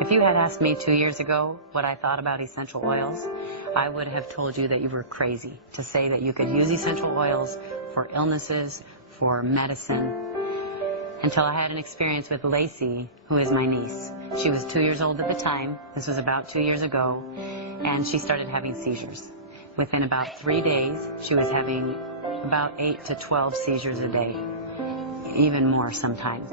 If you had asked me 2 years ago what I thought about essential oils, I would have told you that you were crazy to say that you could use essential oils for illnesses, for medicine, until I had an experience with Lacey, who is my niece. She was 2 years old at the time. This was about 2 years ago, and she started having seizures. Within about 3 days, she was having about 8 to 12 seizures a day, even more sometimes.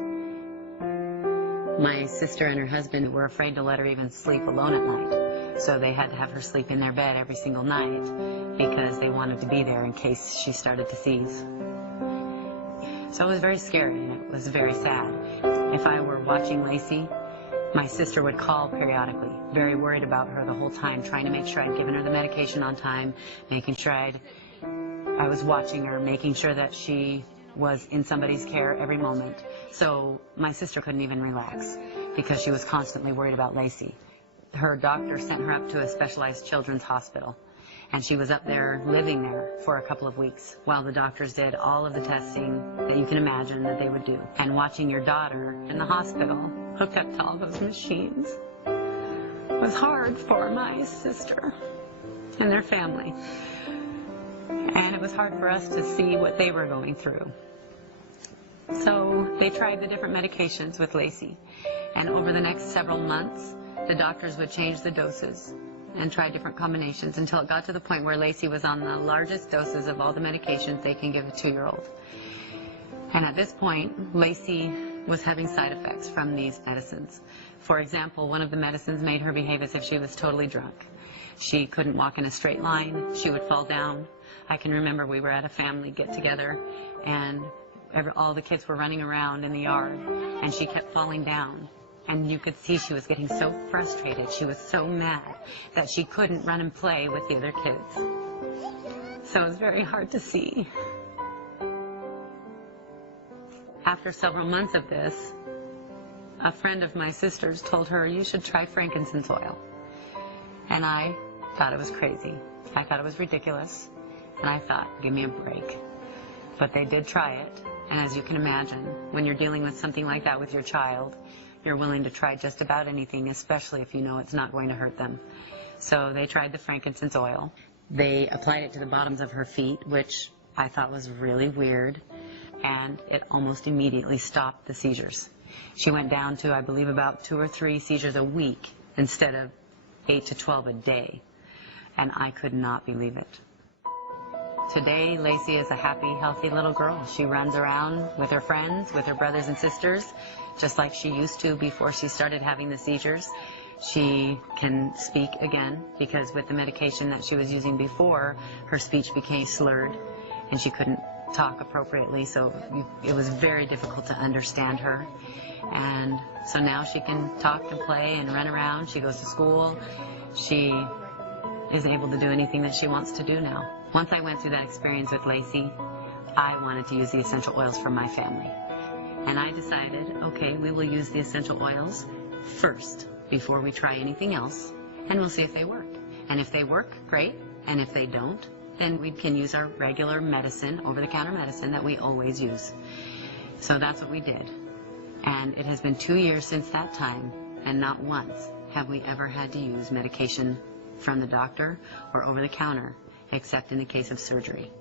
My sister and her husband were afraid to let her even sleep alone at night, so they had to have her sleep in their bed every single night because they wanted to be there in case she started to seize. So it was very scary and it was very sad. If I were watching Lacey, my sister would call periodically, very worried about her the whole time, trying to make sure I'd given her the medication on time, making sure I was watching her, making sure that she was in somebody's care every moment. So my sister couldn't even relax because she was constantly worried about Lacey. Her doctor sent her up to a specialized children's hospital, and she was up there, living there for a couple of weeks while the doctors did all of the testing that you can imagine that they would do. And watching your daughter in the hospital hooked up to all those machines was hard for my sister and their family. And it was hard for us to see what they were going through. So they tried the different medications with Lacey. And over the next several months, the doctors would change the doses and try different combinations until it got to the point where Lacey was on the largest doses of all the medications they can give a 2-year-old. And at this point, Lacey was having side effects from these medicines. For example, one of the medicines made her behave as if she was totally drunk. She couldn't walk in a straight line. She would fall down. I can remember we were at a family get-together, and all the kids were running around in the yard, and she kept falling down. And you could see she was getting so frustrated. She was so mad that she couldn't run and play with the other kids. So it was very hard to see. After several months of this, a friend of my sister's told her, "You should try frankincense oil." And I thought it was crazy. I thought it was ridiculous. And I thought, give me a break. But they did try it. And as you can imagine, when you're dealing with something like that with your child, you're willing to try just about anything, especially if you know it's not going to hurt them. So they tried the frankincense oil. They applied it to the bottoms of her feet, which I thought was really weird, and it almost immediately stopped the seizures. She went down to, I believe, about 2 or 3 seizures a week instead of 8 to 12 a day, and I could not believe it. Today, Lacey is a happy, healthy little girl. She runs around with her friends, with her brothers and sisters, just like she used to before she started having the seizures. She can speak again because with the medication that she was using before, her speech became slurred and she couldn't talk appropriately, so it was very difficult to understand her. And so now she can talk and play and run around. She goes to school. She is able to do anything that she wants to do now. Once I went through that experience with Lacey, I wanted to use the essential oils for my family. And I decided, okay, we will use the essential oils first before we try anything else, and we'll see if they work. And if they work, great. And if they don't, then we can use our regular medicine, over-the-counter medicine that we always use. So that's what we did. And it has been 2 years since that time, and not once have we ever had to use medication from the doctor or over the counter, except in the case of surgery.